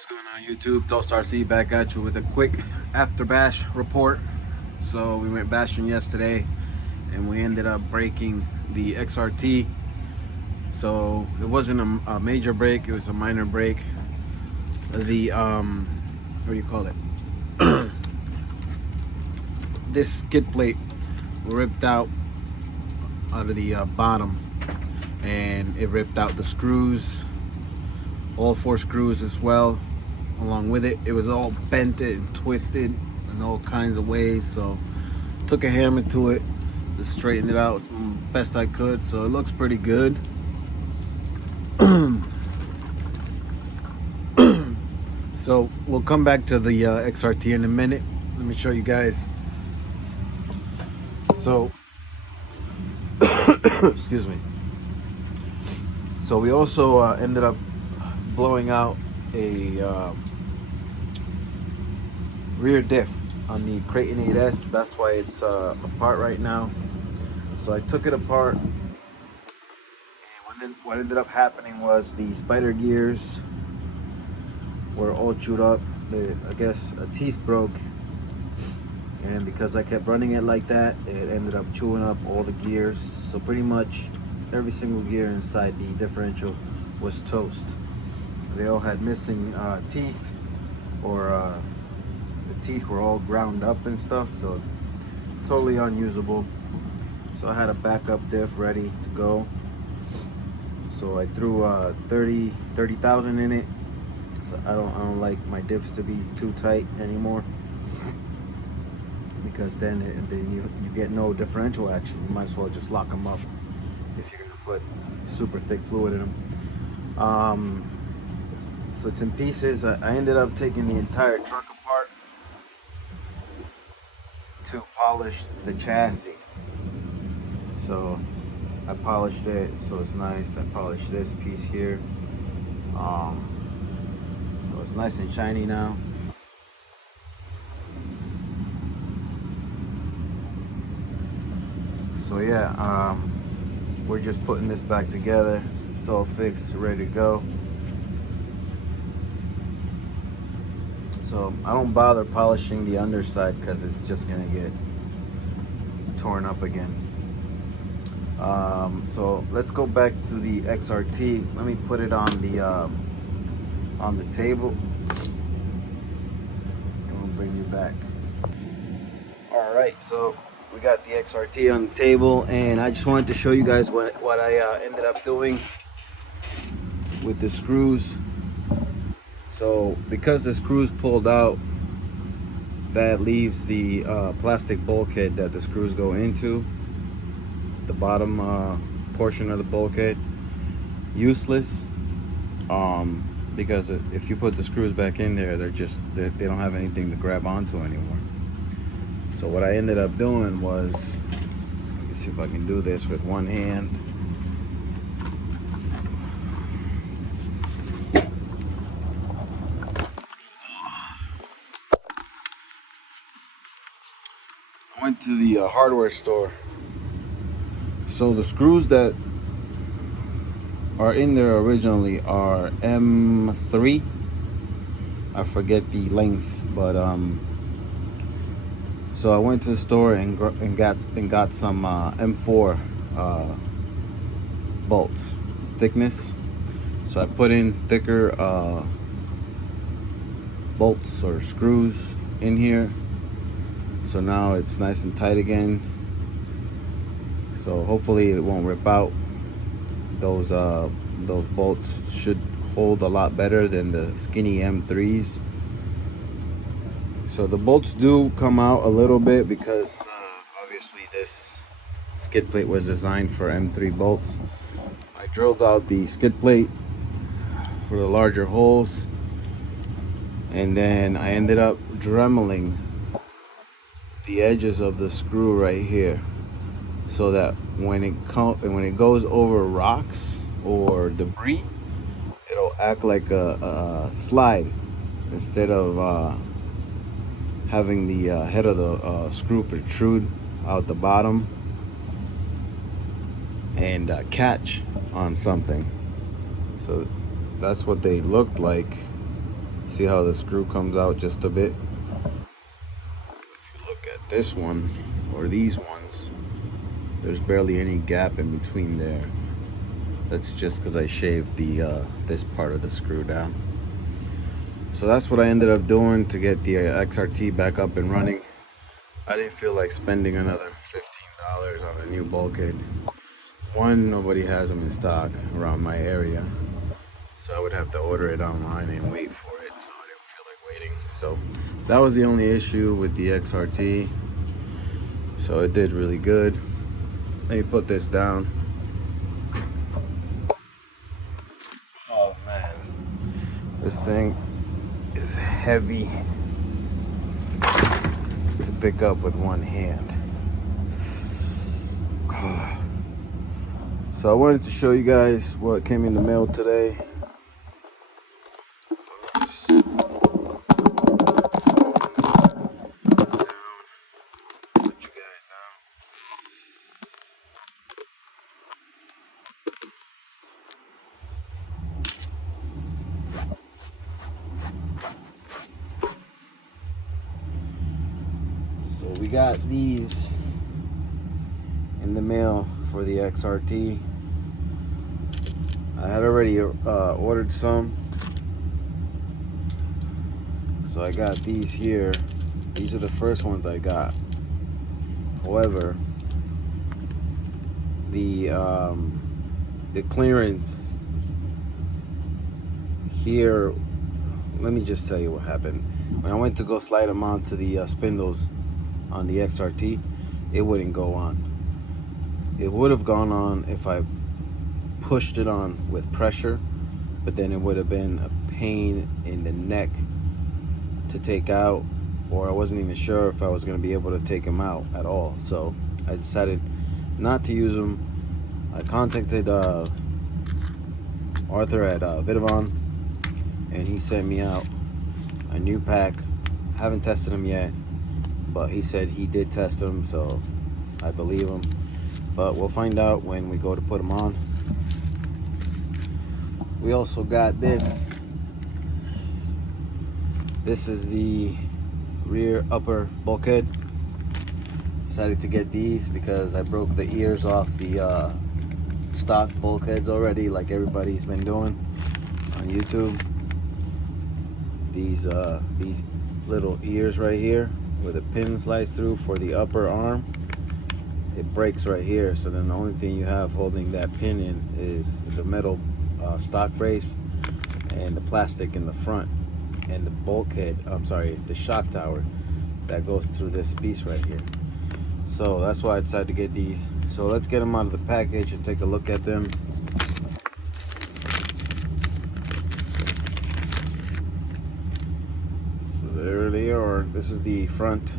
What's going on YouTube? Dose RC back at you with a quick after bash report. So we went bashing yesterday and we ended up breaking the XRT. So it wasn't a major break, it was a minor break. The what do you call it? This skid plate ripped out of the bottom, and it ripped out the screws, all 4 screws as well along with it. It was all bent and twisted in all kinds of ways, so took a hammer to it to straighten it out best I could. So it looks pretty good. So we'll come back to the XRT in a minute. Let me show you guys. So excuse me. So we also ended up blowing out a rear diff on the Kraton 8S. That's why it's apart right now. So I took it apart, and what ended up happening was the spider gears were all chewed up. I guess a teeth broke, and because I kept running it like that, it ended up chewing up all the gears. So pretty much every single gear inside the differential was toast. They all had missing teeth, or the teeth were all ground up and stuff, so totally unusable. So I had a backup diff ready to go. So I threw 30,000 in it. So I don't like my diffs to be too tight anymore, because then you get no differential action. You might as well just lock them up if you're gonna put super thick fluid in them. So it's in pieces. I ended up taking the entire truck apart to polish the chassis. So I polished it, so it's nice. I polished this piece here. So it's nice and shiny now. So yeah, we're just putting this back together. It's all fixed, ready to go. So I don't bother polishing the underside because it's just gonna get torn up again. So let's go back to the XRT. Let me put it on the table, and we'll bring you back. All right, so we got the XRT on the table, and I just wanted to show you guys what I ended up doing with the screws. So because the screws pulled out, that leaves the plastic bulkhead that the screws go into, the bottom portion of the bulkhead, useless, because if you put the screws back in there, they don't have anything to grab onto anymore. So what I ended up doing was, let me see if I can do this with one hand. I went to the hardware store. So the screws that are in there originally are M3. I forget the length, but so I went to the store and got some M4 bolts, thickness. So I put in thicker bolts or screws in here. So now it's nice and tight again. So hopefully it won't rip out. Those bolts should hold a lot better than the skinny M3s. So the bolts do come out a little bit because obviously this skid plate was designed for M3 bolts. I drilled out the skid plate for the larger holes, and then I ended up dremeling the edges of the screw right here, so that when it goes over rocks or debris, it'll act like a slide instead of having the head of the screw protrude out the bottom and catch on something. So that's what they looked like. See how the screw comes out just a bit? If you look at this one, or these ones, there's barely any gap in between there. That's just because I shaved the this part of the screw down. So that's what I ended up doing to get the XRT back up and running. I didn't feel like spending another $15 on a new bulkhead. One, nobody has them in stock around my area, so I would have to order it online and wait for it, so I didn't feel like waiting. So that was the only issue with the XRT. So it did really good. Let me put this down. Oh man, this thing is heavy to pick up with one hand. So I wanted to show you guys what came in the mail today. So we got these in the mail for the XRT. I had already ordered some, so I got these here. These are the first ones I got. However, the clearance here, let me just tell you what happened. When I went to go slide them onto the spindles on the XRT, it wouldn't go on. It would have gone on if I pushed it on with pressure, but then it would have been a pain in the neck to take out, or I wasn't even sure if I was going to be able to take them out at all. So I decided not to use them. I contacted Arthur at Vidavon, and he sent me out a new pack. I haven't tested them yet, but he said he did test them, so I believe him. But we'll find out when we go to put them on. We also got this. This is the rear upper bulkhead. Decided to get these because I broke the ears off the stock bulkheads already, like everybody's been doing on YouTube. These little ears right here where the pin slides through for the upper arm, it breaks right here. So then the only thing you have holding that pin in is the metal stock brace and the plastic in the front, and the bulkhead, the shock tower that goes through this piece right here. So that's why I decided to get these. So let's get them out of the package and take a look at them. So there they are. This is the front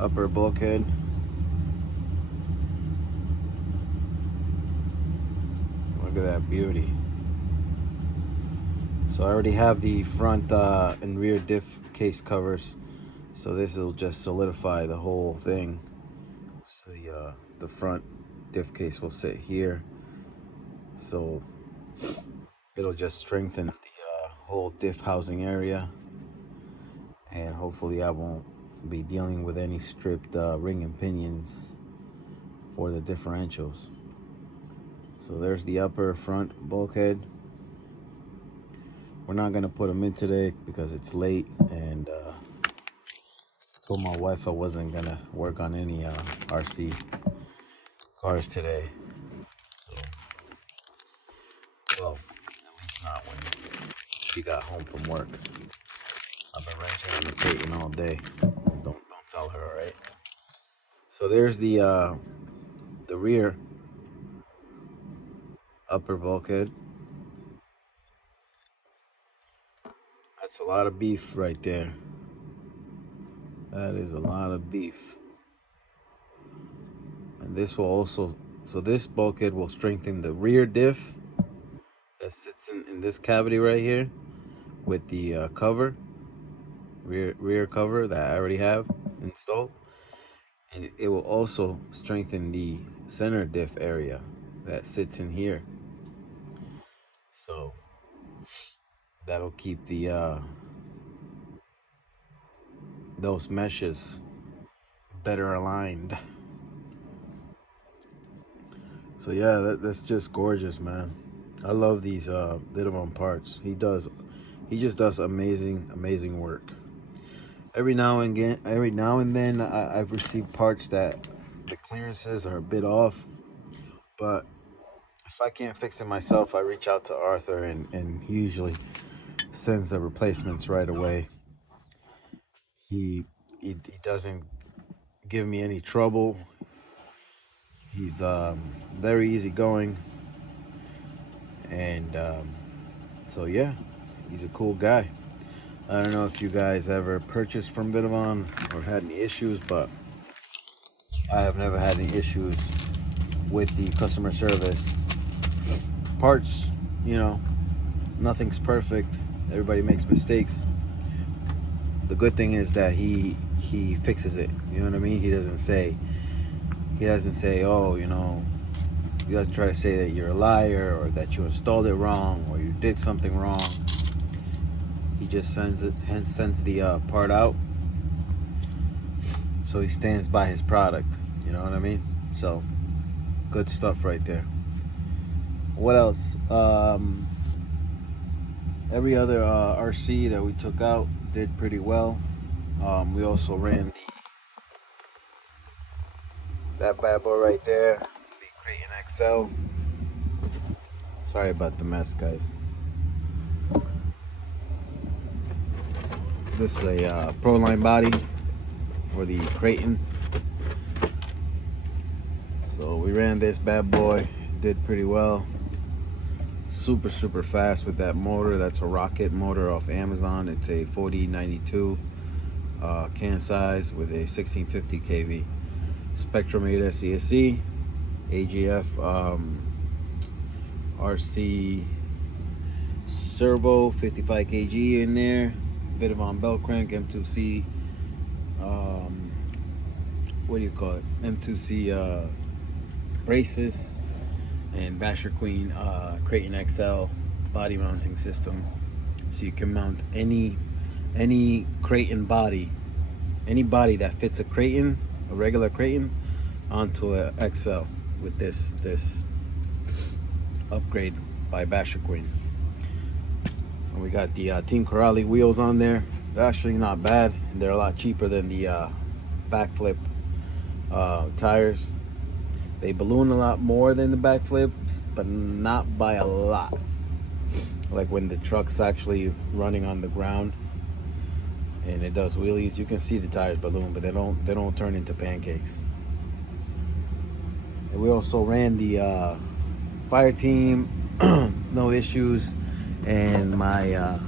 upper bulkhead. Look at that beauty. So I already have the front and rear diff case covers, so this will just solidify the whole thing. So the front diff case will sit here, so it'll just strengthen the whole diff housing area, and hopefully I won't be dealing with any stripped ring and pinions for the differentials. So there's the upper front bulkhead. We're not gonna put them in today because it's late, and told my wife I wasn't gonna work on any RC cars today. So, well, at least not when she got home from work. I've been wrenching on the Kraton all day. Don't tell her, all right? So there's the rear upper bulkhead. That's a lot of beef right there. That is a lot of beef. And this will also, so this bulkhead will strengthen the rear diff that sits in this cavity right here with the cover, rear cover that I already have installed. And it will also strengthen the center diff area that sits in here. So that'll keep the those meshes better aligned. So yeah, that's just gorgeous, man. I love these Vidavon parts. He just does amazing work. Every now and then, I've received parts that the clearances are a bit off, but if I can't fix it myself, I reach out to Arthur, and he usually sends the replacements right away. He doesn't give me any trouble. He's very easygoing, and so yeah, he's a cool guy. I don't know if you guys ever purchased from Vidavon or had any issues, but I have never had any issues with the customer service. Parts, you know, nothing's perfect. Everybody makes mistakes. The good thing is that he fixes it. You know what I mean? He doesn't say, oh, you know, he doesn't try to say that you're a liar or that you installed it wrong or you did something wrong. He just sends the part out. So he stands by his product. You know what I mean? So good stuff right there. What else? Every other RC that we took out did pretty well. We also ran that bad boy right there, the Kraton XL. Sorry about the mess, guys. This is a Pro Line body for the Kraton. So we ran this bad boy, did pretty well. Super fast with that motor. That's a rocket motor off Amazon. It's a 4092 can size with a 1650 kV. Spectrum 8 SCSE, AGF RC servo, 55 kg in there. Vidavon belt crank, M2C. What do you call it? M2C braces, and Basher Queen Kraton XL body mounting system. So you can mount any Kraton body, any body that fits a Kraton, a regular Kraton, onto a XL with this upgrade by Basher Queen. And we got the Team Corrali wheels on there. They're actually not bad, and they're a lot cheaper than the backflip tires. They balloon a lot more than the backflips, but not by a lot. Like when the truck's actually running on the ground and it does wheelies, you can see the tires balloon, but they don't turn into pancakes. And we also ran the fire team, no issues, and my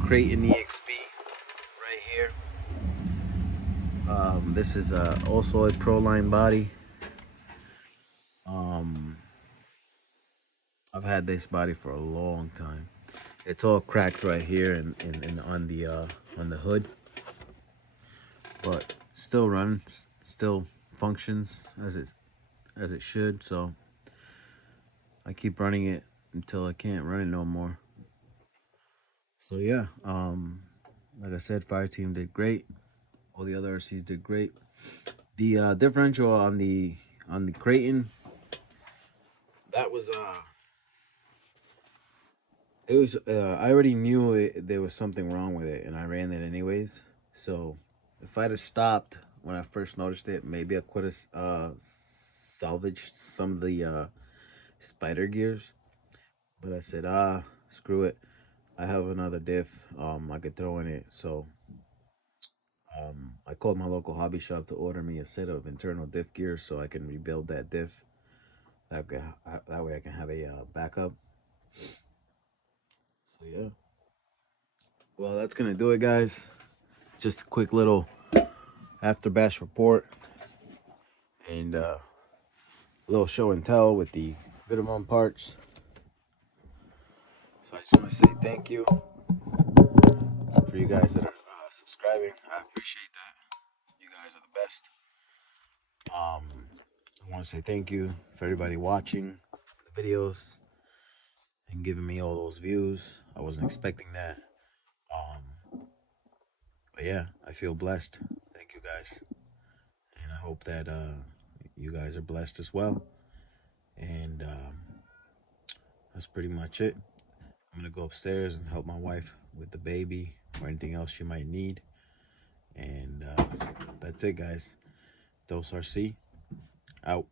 Kraton EXP right here. This is also a Pro Line body. I've had this body for a long time. It's all cracked right here and on the hood, but still runs, still functions as it should. So I keep running it until I can't run it no more. So yeah, like I said, fire team did great. All the other RCs did great. The differential on the Kraton, that was it was I already knew there was something wrong with it, and I ran it anyways. So if I'd have stopped when I first noticed it, maybe I could have salvaged some of the spider gears. But I said, screw it. I have another diff I could throw in it. So I called my local hobby shop to order me a set of internal diff gears so I can rebuild that diff. That way I can have a backup. So yeah. Well, that's gonna do it, guys. Just a quick little after bash report and a little show and tell with the Vidavon parts. So I just want to say thank you for you guys that are subscribing. I appreciate that. You guys are the best. I want to say thank you for everybody watching the videos and giving me all those views. I wasn't expecting that. But yeah, I feel blessed. Thank you guys. And I hope that you guys are blessed as well. And that's pretty much it. I'm going to go upstairs and help my wife with the baby or anything else she might need. And that's it, guys. Dos RC out.